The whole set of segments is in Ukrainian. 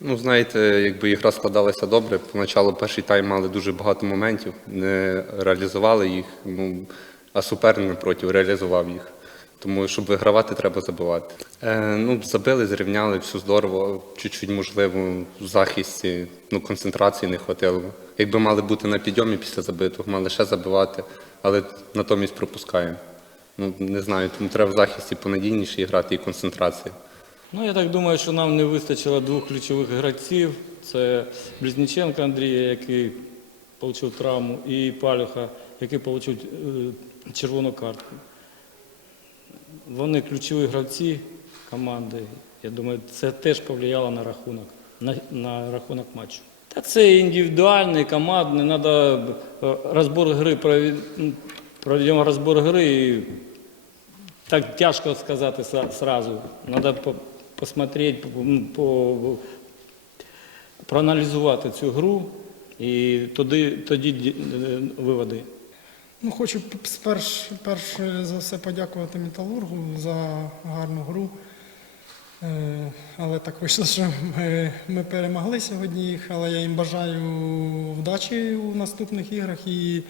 Ну, знаєте, якби ігра складалася добре, поначалу перший тайм мали дуже багато моментів, не реалізували їх, ну, а суперник напроти реалізував їх. Тому, щоб вигравати, треба забивати. Е, ну, забили, зрівняли, все здорово, чуть-чуть можливо в захисті, ну, концентрації не хватило. Якби мали бути на підйомі після забитого, мали ще забивати, але натомість пропускаємо. Ну, не знаю, тому треба в захисті понадійніше грати і концентрація. Ну, я так думаю, що нам не вистачило двох ключових гравців. Це Близніченко Андрія, який отримав травму, і Палюха, який отримав е, червону картку. Вони ключові гравці команди. Я думаю, це теж повлияло на рахунок, на, на рахунок матчу. Та це індивідуальний, командний, треба розбор гри, проведемо розбор гри і так тяжко сказати са- сразу. Посмотреть, по, проаналізувати цю гру і тоді, тоді е, виводи. Ну, хочу п- сперш, перш за все подякувати Металургу за гарну гру. Е, Але так вийшло, що ми, ми перемогли сьогодні їх, але я їм бажаю вдачі у наступних іграх і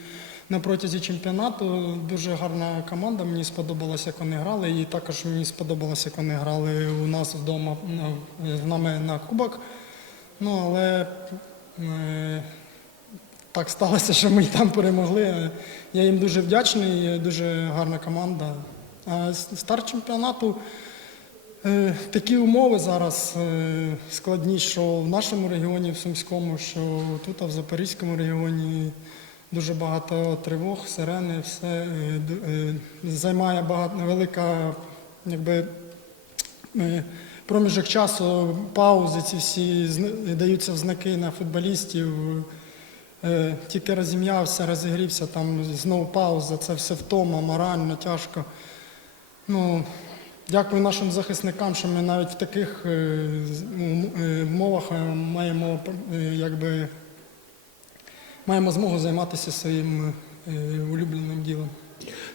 на протязі чемпіонату дуже гарна команда. Мені сподобалося, як вони грали, і також мені сподобалося, як вони грали у нас вдома ну, з нами на кубок. Ну, але е, так сталося, що ми там перемогли. Я їм дуже вдячний, дуже гарна команда. А старт чемпіонату е, такі умови зараз е, складні, що в нашому регіоні, в Сумському, що тут, а в Запорізькому регіоні дуже багато тривог, сирени, все е, е, займає багато велика якби, е, проміжок часу, паузи ці всі даються в знаки на футболістів. Тільки розім'явся, розігрівся, там знову пауза, це все втома, морально, тяжко. Ну, дякую нашим захисникам, що ми навіть в таких умовах маємо, якби, маємо змогу займатися своїм е, улюбленим ділом.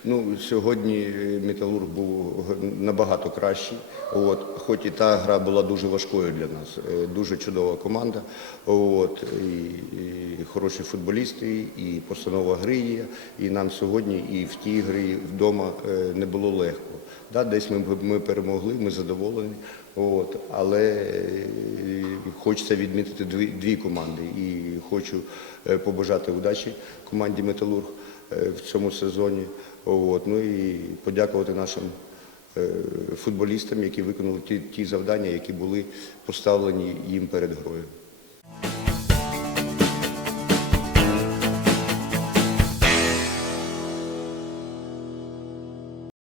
Ну, сьогодні е, Металург був набагато кращий. От, хоч і та гра була дуже важкою для нас. Е, Дуже чудова команда. От, і, і хороші футболісти, і постанова гри є. І нам сьогодні і в тій грі вдома не було легко. Да, десь ми, ми перемогли, ми задоволені. От, але хочеться відмітити дві, дві команди. І хочу е, побажати удачі команді Металург е, в цьому сезоні. Ну і подякувати нашим е, футболістам, які виконали ті завдання, які були поставлені їм перед грою.